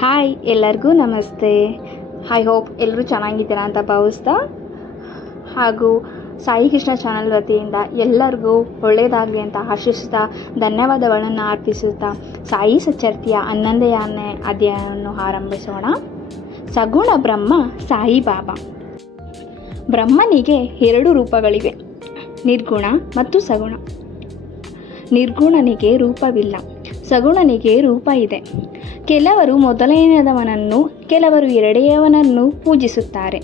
Hi ಎಲ್ಲರಿಗೂ ನಮಸ್ತೆ. I hope ಎಲ್ಲರೂ ಚೆನ್ನಾಗಿದ್ದೀರಾ ಅಂತ ಭಾವಿಸ್ತಾ. ಹಾಗೂ ಸಾಯಿ ಕೃಷ್ಣ ಚಾನಲ್ ವತಿಯಿಂದ ಎಲ್ಲರಿಗೂ ಒಳ್ಳೆಯದಾಗಲಿ ಅಂತ ಆಶಿಸುತ್ತಾ ಧನ್ಯವಾದಗಳನ್ನು ಅರ್ಪಿಸುತ್ತಾ, ಸಾಯಿ ಸಚರ್ತಿಯ ಹನ್ನೊಂದೆಯನ್ನೇ ಅಧ್ಯಾಯವನ್ನು ಆರಂಭಿಸೋಣ. ಸಗುಣ ಬ್ರಹ್ಮ, ಸಾಯಿ ಬಾಬಾ. ಬ್ರಹ್ಮನಿಗೆ ಎರಡು ರೂಪಗಳಿವೆ, ನಿರ್ಗುಣ ಮತ್ತು ಸಗುಣ. ನಿರ್ಗುಣನಿಗೆ ರೂಪವಿಲ್ಲ, ಸಗುಣನಿಗೆ ರೂಪ ಇದೆ. ಕೆಲವರು ಮೊದಲನೆಯದವನನ್ನು, ಕೆಲವರು ಎರಡೆಯವನನ್ನು ಪೂಜಿಸುತ್ತಾರೆ.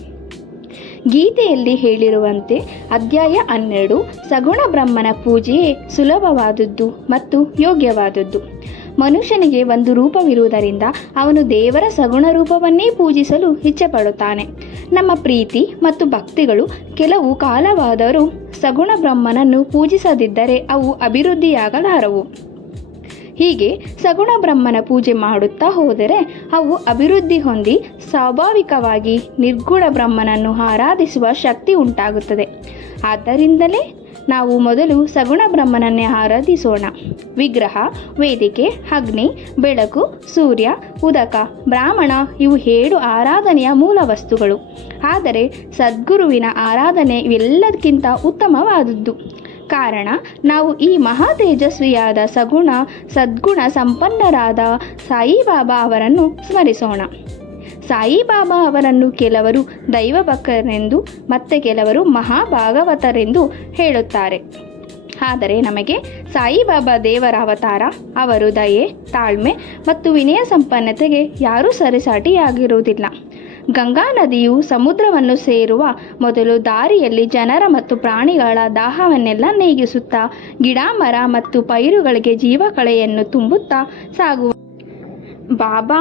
ಗೀತೆಯಲ್ಲಿ ಹೇಳಿರುವಂತೆ ಅಧ್ಯಾಯ ಹನ್ನೆರಡು, ಸಗುಣ ಬ್ರಹ್ಮನ ಪೂಜೆಯೇ ಸುಲಭವಾದದ್ದು ಮತ್ತು ಯೋಗ್ಯವಾದದ್ದು. ಮನುಷ್ಯನಿಗೆ ಒಂದು ರೂಪವಿರುವುದರಿಂದ ಅವನು ದೇವರ ಸಗುಣ ರೂಪವನ್ನೇ ಪೂಜಿಸಲು ಇಚ್ಛೆಪಡುತ್ತಾನೆ. ನಮ್ಮ ಪ್ರೀತಿ ಮತ್ತು ಭಕ್ತಿಗಳು ಕೆಲವು ಕಾಲವಾದರೂ ಸಗುಣ ಬ್ರಹ್ಮನನ್ನು ಪೂಜಿಸದಿದ್ದರೆ ಅವು ಅಭಿವೃದ್ಧಿಯಾಗಲಾರವು. ಹೀಗೆ ಸಗುಣ ಬ್ರಹ್ಮನ ಪೂಜೆ ಮಾಡುತ್ತಾ ಹೋದರೆ ಅವು ಅಭಿವೃದ್ಧಿ ಹೊಂದಿ ಸ್ವಾಭಾವಿಕವಾಗಿ ನಿರ್ಗುಣ ಬ್ರಹ್ಮನನ್ನು ಆರಾಧಿಸುವ ಶಕ್ತಿ ಉಂಟಾಗುತ್ತದೆ. ಆದ್ದರಿಂದಲೇ ನಾವು ಮೊದಲು ಸಗುಣ ಬ್ರಹ್ಮನನ್ನೇ ಆರಾಧಿಸೋಣ. ವಿಗ್ರಹ, ವೇದಿಕೆ, ಅಗ್ನಿ, ಬೆಳಕು, ಸೂರ್ಯ, ಉದಕ, ಬ್ರಾಹ್ಮಣ ಇವು ಏಳು ಆರಾಧನೆಯ ಮೂಲ ವಸ್ತುಗಳು. ಆದರೆ ಸದ್ಗುರುವಿನ ಆರಾಧನೆ ಇವೆಲ್ಲದಕ್ಕಿಂತ ಉತ್ತಮವಾದದ್ದು. ಕಾರಣ ನಾವು ಈ ಮಹಾ ತೇಜಸ್ವಿಯಾದ ಸಗುಣ, ಸದ್ಗುಣ ಸಂಪನ್ನರಾದ ಸಾಯಿಬಾಬಾ ಅವರನ್ನು ಸ್ಮರಿಸೋಣ. ಸಾಯಿಬಾಬಾ ಅವರನ್ನು ಕೆಲವರು ದೈವಭಕ್ತರೆಂದು, ಮತ್ತೆ ಕೆಲವರು ಮಹಾಭಾಗವತರೆಂದು ಹೇಳುತ್ತಾರೆ. ಆದರೆ ನಮಗೆ ಸಾಯಿಬಾಬಾ ದೇವರ ಅವತಾರ, ಅವರು ದಯೆ, ತಾಳ್ಮೆ ಮತ್ತು ವಿನಯ ಸಂಪನ್ನತೆಗೆ ಯಾರೂ ಸರಿಸಾಟಿಯಾಗಿರುವುದಿಲ್ಲ. ಗಂಗಾ ನದಿಯು ಸಮುದ್ರವನ್ನು ಸೇರುವ ಮೊದಲು ದಾರಿಯಲ್ಲಿ ಜನರ ಮತ್ತು ಪ್ರಾಣಿಗಳ ದಾಹವನ್ನೆಲ್ಲ ನೀಗಿಸುತ್ತಾ ಗಿಡ ಮರ ಮತ್ತು ಪೈರುಗಳಿಗೆ ಜೀವಕಳೆಯನ್ನು ತುಂಬುತ್ತಾ ಸಾಗುವ. ಬಾಬಾ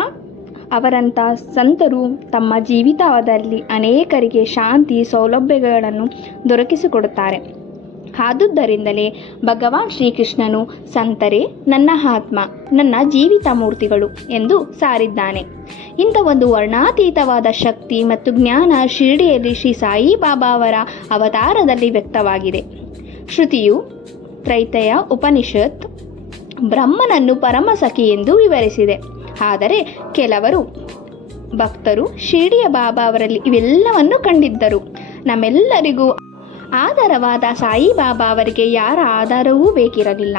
ಅವರಂಥ ಸಂತರು ತಮ್ಮ ಜೀವಿತಾವಧಿಯಲ್ಲಿ ಅನೇಕರಿಗೆ ಶಾಂತಿ ಸೌಲಭ್ಯಗಳನ್ನು ದೊರಕಿಸಿಕೊಡುತ್ತಾರೆ. ಆದುದರಿಂದಲೇ ಭಗವಾನ್ ಶ್ರೀಕೃಷ್ಣನು ಸಂತರೇ, ನನ್ನ ಆತ್ಮ, ನನ್ನ ಜೀವಿತ ಮೂರ್ತಿಗಳು ಎಂದು ಸಾರಿದ್ದಾನೆ. ಇಂಥ ಒಂದು ವರ್ಣಾತೀತವಾದ ಶಕ್ತಿ ಮತ್ತು ಜ್ಞಾನ ಶಿರಡಿಯಲ್ಲಿ ಶ್ರೀ ಸಾಯಿಬಾಬಾ ಅವರ ಅವತಾರದಲ್ಲಿ ವ್ಯಕ್ತವಾಗಿದೆ. ಶ್ರುತಿಯು ತ್ರೈತಯ ಉಪನಿಷತ್ ಬ್ರಹ್ಮನನ್ನು ಪರಮಸಖಿ ಎಂದು ವಿವರಿಸಿದೆ. ಆದರೆ ಕೆಲವರು ಭಕ್ತರು ಶಿರಡಿಯ ಬಾಬಾ ಅವರಲ್ಲಿ ಇವೆಲ್ಲವನ್ನು ಕಂಡಿದ್ದರು. ನಮ್ಮೆಲ್ಲರಿಗೂ ಆಧಾರವಾದ ಸಾಯಿಬಾಬಾ ಅವರಿಗೆ ಯಾರ ಆಧಾರವೂ ಬೇಕಿರಲಿಲ್ಲ.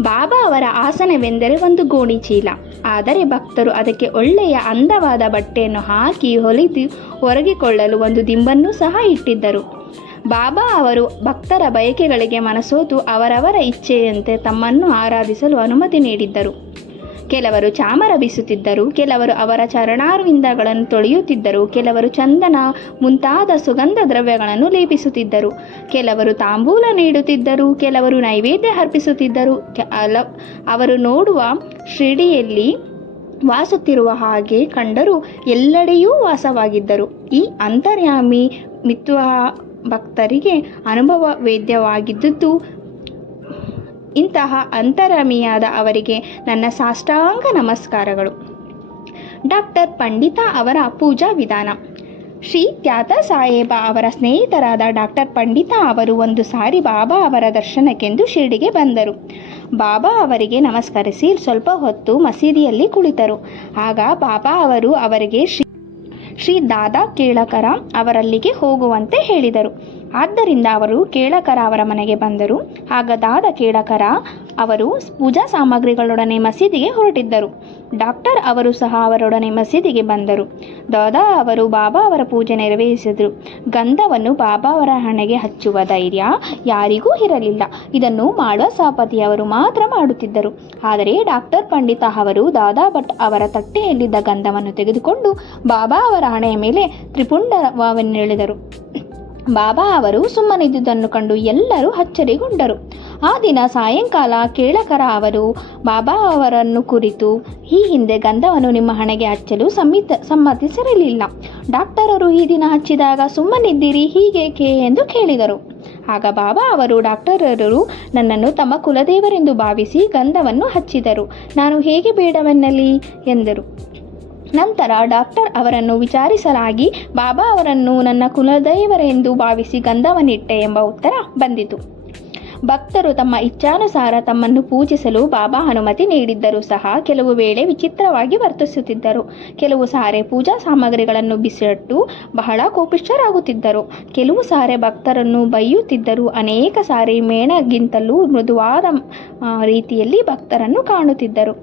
ಬಾಬಾ ಅವರ ಆಸನವೆಂದರೆ ಒಂದು ಗೋಣಿ ಚೀಲ ಆದರೆ ಭಕ್ತರು ಅದಕ್ಕೆ ಒಳ್ಳೆಯ ಅಂದವಾದ ಬಟ್ಟೆಯನ್ನು ಹಾಕಿ ಹೊಲಿದು ಒರಗಿಕೊಳ್ಳಲು ಒಂದು ದಿಂಬನ್ನು ಸಹ ಇಟ್ಟಿದ್ದರು. ಬಾಬಾ ಅವರು ಭಕ್ತರ ಬಯಕೆಗಳಿಗೆ ಮನಸೋತು ಅವರವರ ಇಚ್ಛೆಯಂತೆ ತಮ್ಮನ್ನು ಆರಾಧಿಸಲು ಅನುಮತಿ ನೀಡಿದ್ದರು. ಕೆಲವರು ಚಾಮರ ಬೀಸುತ್ತಿದ್ದರು ಕೆಲವರು ಅವರ ಚರಣಾರ್ವಿಂದಗಳನ್ನು ತೊಳೆಯುತ್ತಿದ್ದರು, ಕೆಲವರು ಚಂದನ ಮುಂತಾದ ಸುಗಂಧ ದ್ರವ್ಯಗಳನ್ನು ಲೇಪಿಸುತ್ತಿದ್ದರು, ಕೆಲವರು ತಾಂಬೂಲ ನೀಡುತ್ತಿದ್ದರು, ಕೆಲವರು ನೈವೇದ್ಯ ಅರ್ಪಿಸುತ್ತಿದ್ದರು ಅವರು ನೋಡುವ ಶ್ರೀಡಿಯಲ್ಲಿ ವಾಸುತ್ತಿರುವ ಹಾಗೆ ಕಂಡರು ಎಲ್ಲೆಡೆಯೂ ವಾಸವಾಗಿದ್ದರು. ಈ ಅಂತರ್ಯಾಮಿ ಮಿತ್ವ ಭಕ್ತರಿಗೆ ಅನುಭವ ವೇದ್ಯವಾಗಿದ್ದುದು ಇಂತಹ ಅಂತರಮಿಯಾದ ಅವರಿಗೆ ನನ್ನ ಸಾಷ್ಟಾಂಗ ನಮಸ್ಕಾರಗಳು. ಡಾಕ್ಟರ್ ಪಂಡಿತಾ ಅವರ ಪೂಜಾ ವಿಧಾನ. ಶ್ರೀ ತ್ಯಾತ ಸಾಹೇಬ ಅವರ ಸ್ನೇಹಿತರಾದ ಡಾಕ್ಟರ್ ಪಂಡಿತಾ ಅವರು ಒಂದು ಸಾರಿ ಬಾಬಾ ಅವರ ದರ್ಶನಕ್ಕೆಂದು ಶಿರ್ಡಿಗೆ ಬಂದರು. ಬಾಬಾ ಅವರಿಗೆ ನಮಸ್ಕರಿಸಿ ಸ್ವಲ್ಪ ಹೊತ್ತು ಮಸೀದಿಯಲ್ಲಿ ಕುಳಿತರು. ಆಗ ಬಾಬಾ ಅವರು ಅವರಿಗೆ ಶ್ರೀ ಶ್ರೀ ದಾದಾ ಕೇಳಕರ ಅವರಲ್ಲಿಗೆ ಹೋಗುವಂತೆ ಹೇಳಿದರು. ಆದ್ದರಿಂದ ಅವರು ಕೇಳಕರ ಅವರ ಮನೆಗೆ ಬಂದರು. ಆಗ ದಾದ ಕೇಳಕರ ಅವರು ಪೂಜಾ ಸಾಮಗ್ರಿಗಳೊಡನೆ ಮಸೀದಿಗೆ ಹೊರಟಿದ್ದರು. ಡಾಕ್ಟರ್ ಅವರು ಸಹ ಅವರೊಡನೆ ಮಸೀದಿಗೆ ಬಂದರು. ದಾದಾ ಅವರು ಬಾಬಾ ಅವರ ಪೂಜೆ ನೆರವೇರಿಸಿದರು. ಗಂಧವನ್ನು ಬಾಬಾ ಅವರ ಹಣೆಗೆ ಹಚ್ಚುವ ಧೈರ್ಯ ಯಾರಿಗೂ ಇರಲಿಲ್ಲ. ಇದನ್ನು ಮಾಡುವ ಸಾಪತಿಯವರು ಮಾತ್ರ ಮಾಡುತ್ತಿದ್ದರು. ಆದರೆ ಡಾಕ್ಟರ್ ಪಂಡಿತ ಅವರು ದಾದಾ ಭಟ್ ಅವರ ತಟ್ಟೆಯಲ್ಲಿದ್ದ ಗಂಧವನ್ನು ತೆಗೆದುಕೊಂಡು ಬಾಬಾ ಅವರ ಹಣೆಯ ಮೇಲೆ ತ್ರಿಪುಂಡವನ್ನೆಳೆದರು. ಬಾಬಾ ಅವರು ಸುಮ್ಮನಿದ್ದುದನ್ನು ಕಂಡು ಎಲ್ಲರೂ ಅಚ್ಚರಿಗೊಂಡರು. ಆ ದಿನ ಸಾಯಂಕಾಲ ಕೇಳಕರ ಅವರು, ಬಾಬಾ ಅವರನ್ನು ಕುರಿತು ಈ ಹಿಂದೆ ಗಂಧವನ್ನು ನಿಮ್ಮ ಹಣೆಗೆ ಹಚ್ಚಲು ಸಮ್ಮಿತ ಸಮ್ಮತಿಸಿರಲಿಲ್ಲ. ಡಾಕ್ಟರರು ಈ ದಿನ ಹಚ್ಚಿದಾಗ ಸುಮ್ಮನಿದ್ದೀರಿ ಹೀಗೇಕೆ ಎಂದು ಕೇಳಿದರು. ಆಗ ಬಾಬಾ ಅವರು, ಡಾಕ್ಟರರು ನನ್ನನ್ನು ತಮ್ಮ ಕುಲದೇವರೆಂದು ಭಾವಿಸಿ ಗಂಧವನ್ನು ಹಚ್ಚಿದರು. ನಾನು ಹೇಗೆ ಬೇಡವೆನ್ನಲಿ ಎಂದರು. ನಂತರ ಡಾಕ್ಟರ್ ಅವರನ್ನು ವಿಚಾರಿಸಲಾಗಿ ಬಾಬಾ ಅವರನ್ನು ನನ್ನ ಕುಲದೈವರೆಂದು ಭಾವಿಸಿ ಗಂಧವನ್ನಿಟ್ಟೆ ಎಂಬ ಉತ್ತರ ಬಂದಿತು. ಭಕ್ತರು ತಮ್ಮ ಇಚ್ಛಾನುಸಾರ ತಮ್ಮನ್ನು ಪೂಜಿಸಲು ಬಾಬಾ ಅನುಮತಿ ನೀಡಿದ್ದರೂ ಸಹ ಕೆಲವು ವೇಳೆ ವಿಚಿತ್ರವಾಗಿ ವರ್ತಿಸುತ್ತಿದ್ದರು. ಕೆಲವು ಸಾರೆ ಪೂಜಾ ಸಾಮಗ್ರಿಗಳನ್ನು ಬಿಸಿಟ್ಟು ಬಹಳ ಕೋಪಿಷ್ಠರಾಗುತ್ತಿದ್ದರು. ಕೆಲವು ಸಾರೆ ಭಕ್ತರನ್ನು ಬೈಯುತ್ತಿದ್ದರು ಅನೇಕ ಸಾರಿ ಮೇಣಗಿಂತಲೂ ಮೃದುವಾದ ರೀತಿಯಲ್ಲಿ ಭಕ್ತರನ್ನು ಕಾಣುತ್ತಿದ್ದರು.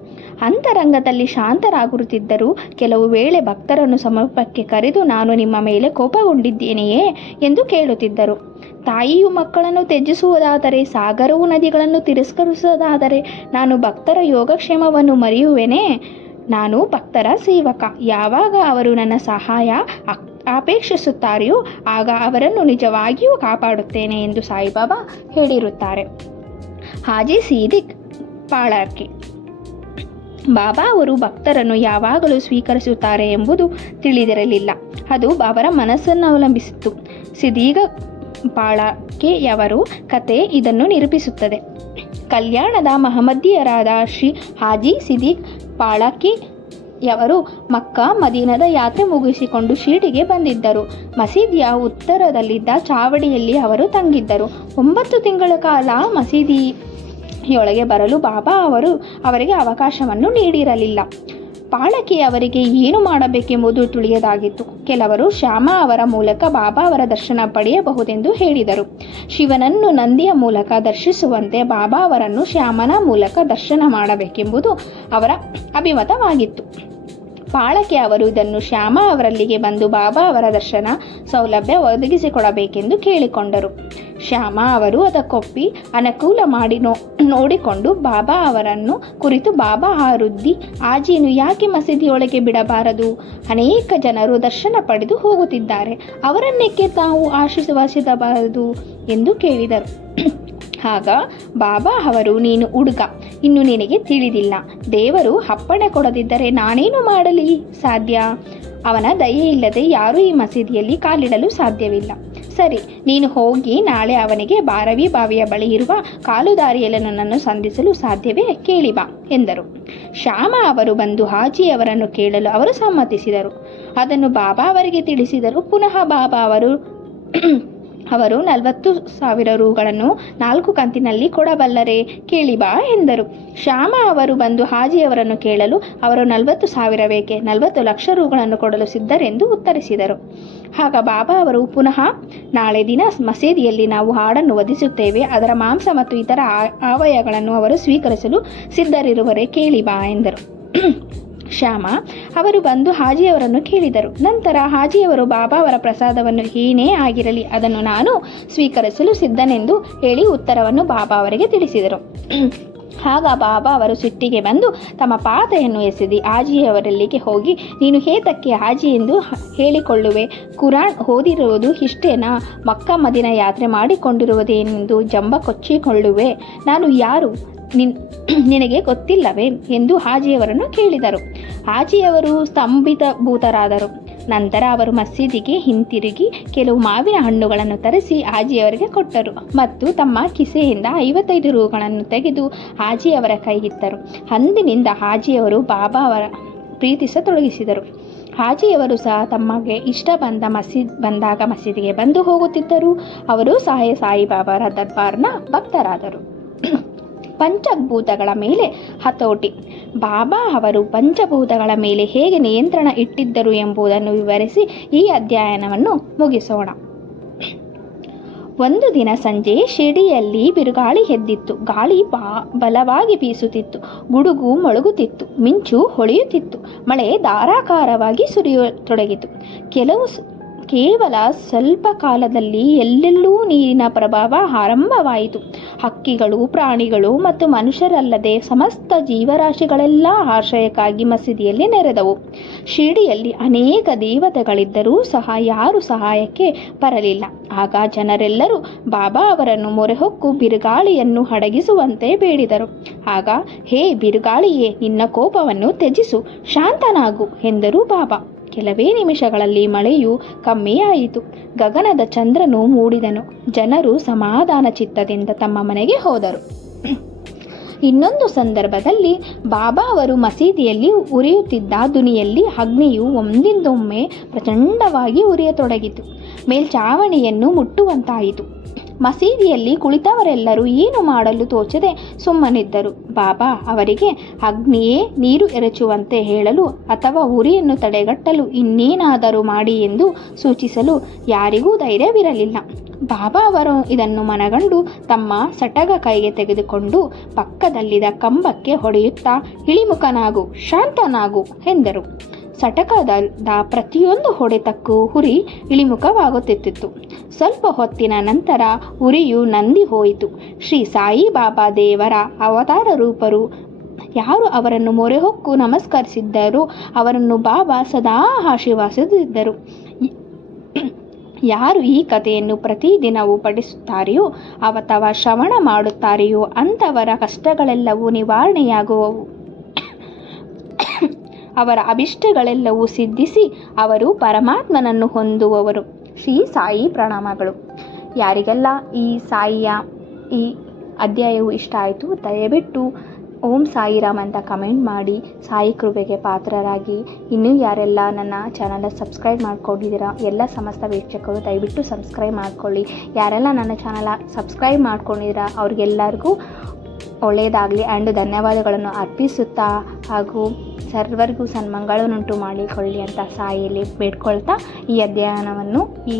ಅಂತರಂಗದಲ್ಲಿ ಶಾಂತರಾಗುತ್ತಿದ್ದರು ಕೆಲವು ವೇಳೆ ಭಕ್ತರನ್ನು ಸಮೀಪಕ್ಕೆ ಕರೆದು, ನಾನು ನಿಮ್ಮ ಮೇಲೆ ಕೋಪಗೊಂಡಿದ್ದೇನೆಯೇ? ಎಂದು ಕೇಳುತ್ತಿದ್ದರು. ತಾಯಿಯು ಮಕ್ಕಳನ್ನು ತ್ಯಜಿಸುವುದಾದರೆ, ಸಾಗರವು ನದಿಗಳನ್ನು ತಿರಸ್ಕರಿಸುವುದಾದರೆ ನಾನು ಭಕ್ತರ ಯೋಗಕ್ಷೇಮವನ್ನು ಮರೆಯುವೆನೇ. ನಾನು ಭಕ್ತರ ಸೇವಕ. ಯಾವಾಗ ಅವರು ನನ್ನ ಸಹಾಯ ಅಪೇಕ್ಷಿಸುತ್ತಾರೆಯೋ, ಆಗ ಅವರನ್ನು ನಿಜವಾಗಿಯೂ ಕಾಪಾಡುತ್ತೇನೆ ಎಂದು ಸಾಯಿಬಾಬಾ ಹೇಳಿರುತ್ತಾರೆ. ಹಾಜಿ ಸೀದಿಕ್ ಪಾಳಾರ್ಕಿ. ಬಾಬಾ ಅವರು ಭಕ್ತರನ್ನು ಯಾವಾಗಲೂ ಸ್ವೀಕರಿಸುತ್ತಾರೆ ಎಂಬುದು ತಿಳಿದಿರಲಿಲ್ಲ. ಅದು ಅವರ ಮನಸ್ಸನ್ನು ಅವಲಂಬಿಸಿತ್ತು. ಸಿದೀಗ ಬಾಳಕೆಯವರ ಕತೆ ಇದನ್ನು ನಿರೂಪಿಸುತ್ತದೆ. ಕಲ್ಯಾಣದ ಮಹಮ್ಮದಿಯರಾದ ಶ್ರೀ ಹಾಜಿ ಸಿದೀಕ್ ಪಾಳಕಿಯವರು ಮಕ್ಕ ಮದೀನದ ಯಾತ್ರೆ ಮುಗಿಸಿಕೊಂಡು ಶೀಟಿಗೆ ಬಂದಿದ್ದರು. ಮಸೀದಿಯ ಉತ್ತರದಲ್ಲಿದ್ದ ಚಾವಡಿಯಲ್ಲಿ ಅವರು ತಂಗಿದ್ದರು. ಒಂಬತ್ತು ತಿಂಗಳ ಕಾಲ ಮಸೀದಿಯೊಳಗೆ ಬರಲು ಬಾಬಾ ಅವರು ಅವರಿಗೆ ಅವಕಾಶವನ್ನು ನೀಡಿರಲಿಲ್ಲ. ಪಾಳಕಿ ಅವರಿಗೆ ಏನು ಮಾಡಬೇಕೆಂಬುದು ತಿಳಿಯದಾಗಿತ್ತು. ಕೆಲವರು ಶ್ಯಾಮ ಅವರ ಮೂಲಕ ಬಾಬಾ ಅವರ ದರ್ಶನ ಪಡೆಯಬಹುದೆಂದು ಹೇಳಿದರು. ಶಿವನನ್ನು ನಂದಿಯ ಮೂಲಕ ದರ್ಶಿಸುವಂತೆ ಬಾಬಾ ಅವರನ್ನು ಶ್ಯಾಮನ ಮೂಲಕ ದರ್ಶನ ಮಾಡಬೇಕೆಂಬುದು ಅವರ ಅಭಿಮತವಾಗಿತ್ತು. ಪಾಳಕೆ ಅವರು ಇದನ್ನು ಶ್ಯಾಮ ಅವರಲ್ಲಿಗೆ ಬಂದು ಬಾಬಾ ಅವರ ದರ್ಶನ ಸೌಲಭ್ಯ ಒದಗಿಸಿಕೊಡಬೇಕೆಂದು ಕೇಳಿಕೊಂಡರು. ಶ್ಯಾಮ ಅವರು ಅದಕ್ಕೊಪ್ಪಿ ಅನುಕೂಲ ಮಾಡಿ ನೋ, ನೋಡಿಕೊಂಡು ಬಾಬಾ ಅವರನ್ನು ಕುರಿತು ಬಾಬಾ ಆ ಆಜೀನು ಯಾಕೆ ಮಸೀದಿಯೊಳಗೆ ಬಿಡಬಾರದು? ಅನೇಕ ಜನರು ದರ್ಶನ ಪಡೆದು ಹೋಗುತ್ತಿದ್ದಾರೆ. ಅವರನ್ನೇಕೆ ತಾವು ಆಶೀರ್ವದಿಸಬಾರದು? ಎಂದು ಕೇಳಿದರು. ಆಗ ಬಾಬಾ ಅವರು, ನೀನು ಹುಡುಗ, ಇನ್ನು ನಿನಗೆ ತಿಳಿದಿಲ್ಲ. ದೇವರು ಅಪ್ಪಣೆ ಕೊಡದಿದ್ದರೆ ನಾನೇನು ಮಾಡಲಿ? ಸಾಧ್ಯ? ಅವನ ದಯೆ ಇಲ್ಲದೆ ಯಾರೂ ಈ ಮಸೀದಿಯಲ್ಲಿ ಕಾಲಿಡಲು ಸಾಧ್ಯವಿಲ್ಲ. ಸರಿ, ನೀನು ಹೋಗಿ ನಾಳೆ ಅವನಿಗೆ ಬಾರವಿ ಬಾವಿಯ ಬಳಿ ಇರುವ ಕಾಲುದಾರಿಯಲ್ಲಿ ನನ್ನನ್ನು ಸಂಧಿಸಲು ಸಾಧ್ಯವೇ? ಕೇಳಿ ಬಾ, ಎಂದರು. ಶ್ಯಾಮ ಅವರು ಬಂದು ಹಾಜಿಯವರನ್ನು ಕೇಳಲು ಅವರು ಸಮ್ಮತಿಸಿದರು. ಅದನ್ನು ಬಾಬಾ ಅವರಿಗೆ ತಿಳಿಸಿದರು. ಪುನಃ ಬಾಬಾ ಅವರು ಅವರು ನಲವತ್ತು ಸಾವಿರ ರೂಗಳನ್ನು ನಾಲ್ಕು ಕಂತಿನಲ್ಲಿ ಕೊಡಬಲ್ಲರೆ? ಕೇಳಿ ಬಾ ಎಂದರು. ಶ್ಯಾಮ ಅವರು ಬಂದು ಹಾಜಿಯವರನ್ನು ಕೇಳಲು ಅವರು ನಲವತ್ತು ಸಾವಿರ ಬೇಕೆ? ನಲವತ್ತು ಲಕ್ಷ ರೂಗಳನ್ನು ಕೊಡಲು ಸಿದ್ಧರೆಂದು ಉತ್ತರಿಸಿದರು. ಆಗ ಬಾಬಾ ಅವರು ಪುನಃ, ನಾಳೆ ದಿನ ಮಸೀದಿಯಲ್ಲಿ ನಾವು ಹಾಡನ್ನು ವಧಿಸುತ್ತೇವೆ, ಅದರ ಮಾಂಸ ಮತ್ತು ಇತರ ಆವಯಗಳನ್ನು ಅವರು ಸ್ವೀಕರಿಸಲು ಸಿದ್ಧರಿರುವರೆ ಕೇಳಿ ಬಾ ಎಂದರು. ಶ್ಯಾಮ, ಅವರು ಬಂದು ಹಾಜಿಯವರನ್ನು ಕೇಳಿದರು. ನಂತರ ಹಾಜಿಯವರು ಬಾಬಾ ಅವರ ಪ್ರಸಾದವನ್ನು ಏನೇ ಆಗಿರಲಿ, ಅದನ್ನು ನಾನು ಸ್ವೀಕರಿಸಲು ಸಿದ್ಧನೆಂದು ಹೇಳಿ ಉತ್ತರವನ್ನು ಬಾಬಾ ಅವರಿಗೆ ತಿಳಿಸಿದರು. ಆಗ ಬಾಬಾ ಅವರು ಸಿಟ್ಟಿಗೆ ಬಂದು ತಮ್ಮ ಪಾತೆಯನ್ನು ಎಸೆದಿ ಆಜಿಯವರಲ್ಲಿಗೆ ಹೋಗಿ, ನೀನು ಹೇತಕ್ಕೆ ಹಾಜಿ ಎಂದು ಹೇಳಿಕೊಳ್ಳುವೆ. ಕುರಾನ್ ಓದಿರುವುದು ಇಷ್ಟೇನಾ? ಮಕ್ಕ ಮದಿನ ಯಾತ್ರೆ ಮಾಡಿಕೊಂಡಿರುವುದೇನೆಂದು ಜಂಬ ಕೊಚ್ಚಿಕೊಳ್ಳುವೆ ನಾನು ಯಾರು? ನಿನ್, ನಿನಗೆ ಗೊತ್ತಿಲ್ಲವೇ? ಎಂದು ಹಾಜಿಯವರನ್ನು ಕೇಳಿದರು. ಹಾಜಿಯವರು ಸ್ತಂಭಿತಭೂತರಾದರು. ನಂತರ ಅವರು ಮಸೀದಿಗೆ ಹಿಂತಿರುಗಿ ಕೆಲವು ಮಾವಿನ ಹಣ್ಣುಗಳನ್ನು ತರಿಸಿ ಹಾಜಿಯವರಿಗೆ ಕೊಟ್ಟರು ಮತ್ತು ತಮ್ಮ ಕಿಸೆಯಿಂದ ಐವತ್ತೈದು ರೂಗಳನ್ನು ತೆಗೆದು ಹಾಜಿಯವರ ಕೈಗಿತ್ತರು. ಅಂದಿನಿಂದ ಹಾಜಿಯವರು ಬಾಬಾ ಅವರ ಪ್ರೀತಿಸತೊಡಗಿಸಿದರು ಹಾಜಿಯವರು ಸಹ ತಮಗೆ ಇಷ್ಟ ಬಂದ ಮಸೀದ್ ಬಂದಾಗ ಮಸೀದಿಗೆ ಬಂದು ಹೋಗುತ್ತಿದ್ದರು. ಅವರು ಸಾಯಿ ಸಾಯಿಬಾಬಾರ ದರ್ಬಾರ್ನ ಭಕ್ತರಾದರು. ಪಂಚಭೂತಗಳ ಮೇಲೆ ಹತೋಟಿ. ಬಾಬಾ ಅವರು ಪಂಚಭೂತಗಳ ಮೇಲೆ ಹೇಗೆ ನಿಯಂತ್ರಣ ಇಟ್ಟಿದ್ದರು ಎಂಬುದನ್ನು ವಿವರಿಸಿ ಈ ಅಧ್ಯಯನವನ್ನು ಮುಗಿಸೋಣ. ಒಂದು ದಿನ ಸಂಜೆ ಶಿಡಿಯಲ್ಲಿ ಬಿರುಗಾಳಿ ಎದ್ದಿತ್ತು. ಗಾಳಿ ಬಾ, ಬಲವಾಗಿ ಬೀಸುತ್ತಿತ್ತು. ಗುಡುಗು ಮೊಳಗುತ್ತಿತ್ತು. ಮಿಂಚು ಹೊಳೆಯುತ್ತಿತ್ತು. ಮಳೆ ಧಾರಾಕಾರವಾಗಿ ಸುರಿಯತೊಡಗಿತು. ಕೆಲವು ಕೇವಲ ಸ್ವಲ್ಪ ಕಾಲದಲ್ಲಿ ಎಲ್ಲೆಲ್ಲೂ ನೀರಿನ ಪ್ರಭಾವ ಆರಂಭವಾಯಿತು. ಹಕ್ಕಿಗಳು, ಪ್ರಾಣಿಗಳು ಮತ್ತು ಮನುಷ್ಯರಲ್ಲದೆ ಸಮಸ್ತ ಜೀವರಾಶಿಗಳೆಲ್ಲ ಆಶ್ರಯಕ್ಕಾಗಿ ಮಸೀದಿಯಲ್ಲಿ ನೆರೆದವು. ಶಿಡಿಯಲ್ಲಿ ಅನೇಕ ದೇವತೆಗಳಿದ್ದರೂ ಸಹ ಯಾರು ಸಹಾಯಕ್ಕೆ ಬರಲಿಲ್ಲ. ಆಗ ಜನರೆಲ್ಲರೂ ಬಾಬಾ ಅವರನ್ನು ಮೊರೆಹೊಕ್ಕು ಬಿರುಗಾಳಿಯನ್ನು ಅಡಗಿಸುವಂತೆ ಬೇಡಿದರು. ಆಗ, ಹೇ ಬಿರುಗಾಳಿಯೇ, ನಿನ್ನ ಕೋಪವನ್ನು ತ್ಯಜಿಸು, ಶಾಂತನಾಗು ಎಂದರು ಬಾಬಾ. ಕೆಲವೇ ನಿಮಿಷಗಳಲ್ಲಿ ಮಳೆಯು ಕಮ್ಮಿಯಾಯಿತು. ಗಗನದ ಚಂದ್ರನು ಮೂಡಿದನು. ಜನರು ಸಮಾಧಾನ ಚಿತ್ತದಿಂದ ತಮ್ಮ ಮನೆಗೆ ಹೋದರು. ಇನ್ನೊಂದು ಸಂದರ್ಭದಲ್ಲಿ ಬಾಬಾ ಅವರು ಮಸೀದಿಯಲ್ಲಿ ಉರಿಯುತ್ತಿದ್ದ ದುನಿಯಲ್ಲಿ ಅಗ್ನಿಯು ಒಂದಿಂದೊಮ್ಮೆ ಪ್ರಚಂಡವಾಗಿ ಉರಿಯತೊಡಗಿತು. ಮೇಲ್ಚಾವಣಿಯನ್ನು ಮುಟ್ಟುವಂತಾಯಿತು. ಮಸೀದಿಯಲ್ಲಿ ಕುಳಿತವರೆಲ್ಲರೂ ಏನು ಮಾಡಲು ತೋಚದೆ ಸುಮ್ಮನಿದ್ದರು. ಬಾಬಾ, ಅವರಿಗೆ ಅಗ್ನಿಯೇ ನೀರು ಎರಚುವಂತೆ ಹೇಳಲು ಅಥವಾ ಉರಿಯನ್ನು ತಡೆಗಟ್ಟಲು ಇನ್ನೇನಾದರೂ ಮಾಡಿ ಎಂದು ಸೂಚಿಸಲು ಯಾರಿಗೂ ಧೈರ್ಯವಿರಲಿಲ್ಲ. ಬಾಬಾ ಅವರು ಇದನ್ನು ಮನಗಂಡು ತಮ್ಮ ಸಟಗ ಕೈಗೆ ತೆಗೆದುಕೊಂಡು ಪಕ್ಕದಲ್ಲಿದ್ದ ಕಂಬಕ್ಕೆ ಹೊಡೆಯುತ್ತಾ, ಇಳಿಮುಖನಾಗು, ಶಾಂತನಾಗು ಎಂದರು. ಸಟಕದ ಪ್ರತಿಯೊಂದು ಹೊಡೆತಕ್ಕೂ ಹುರಿ ಇಳಿಮುಖವಾಗುತ್ತಿತ್ತು. ಸ್ವಲ್ಪ ಹೊತ್ತಿನ ನಂತರ ಉರಿಯು ನಂದಿ ಹೋಯಿತು. ಶ್ರೀ ಸಾಯಿಬಾಬಾ ದೇವರ ಅವತಾರ ರೂಪರು ಯಾರು ಅವರನ್ನು ಮೊರೆ ಹೊಕ್ಕು ನಮಸ್ಕರಿಸಿದ್ದರೋ, ಅವರನ್ನು ಬಾಬಾ ಸದಾ ಆಶೀರ್ವಾದಿಸಿದ್ದರು. ಯಾರು ಈ ಕಥೆಯನ್ನು ಪ್ರತಿದಿನವೂ ಪಠಿಸುತ್ತಾರೆಯೋ, ಅವತವ ಶ್ರವಣ ಮಾಡುತ್ತಾರೆಯೋ ಅಂಥವರ ಕಷ್ಟಗಳೆಲ್ಲವೂ ನಿವಾರಣೆಯಾಗುವವು. ಅವರ ಅಭಿಷ್ಟಗಳೆಲ್ಲವೂ ಸಿದ್ಧಿಸಿ ಅವರು ಪರಮಾತ್ಮನನ್ನು ಹೊಂದುವವರು. ಶ್ರೀ ಸಾಯಿ ಪ್ರಣಾಮಗಳು. ಯಾರಿಗೆಲ್ಲ ಈ ಸಾಯಿಯ ಈ ಅಧ್ಯಾಯವು ಇಷ್ಟ ಆಯಿತು, ದಯವಿಟ್ಟು ಓಂ ಸಾಯಿರಾಮ್ ಅಂತ ಕಮೆಂಟ್ ಮಾಡಿ, ಸಾಯಿ ಕೃಪೆಗೆ ಪಾತ್ರರಾಗಿ. ಇನ್ನೂ ಯಾರೆಲ್ಲ ನನ್ನ ಚಾನಲ್ ಸಬ್ಸ್ಕ್ರೈಬ್ ಮಾಡ್ಕೊಂಡಿದ್ದೀರಾ, ಎಲ್ಲ ಸಮಸ್ತ ವೀಕ್ಷಕರು ದಯವಿಟ್ಟು ಸಬ್ಸ್ಕ್ರೈಬ್ ಮಾಡ್ಕೊಳ್ಳಿ. ಯಾರೆಲ್ಲ ನನ್ನ ಚಾನಲ್ ಸಬ್ಸ್ಕ್ರೈಬ್ ಮಾಡ್ಕೊಂಡಿದ್ದೀರಾ, ಅವ್ರಿಗೆಲ್ಲರಿಗೂ ಒಳ್ಳೆಯದಾಗಲಿ, ಆ್ಯಂಡ್ ಧನ್ಯವಾದಗಳನ್ನು ಅರ್ಪಿಸುತ್ತಾ ಹಾಗೂ ಸರ್ವರಿಗೂ ಸನ್ಮಂಗಳನ್ನುಂಟು ಮಾಡಿಕೊಳ್ಳಿ ಅಂತ ಸಾಯಿಯಲ್ಲಿ ಬೇಡ್ಕೊಳ್ತಾ ಈ ಅಧ್ಯಯನವನ್ನು ಈ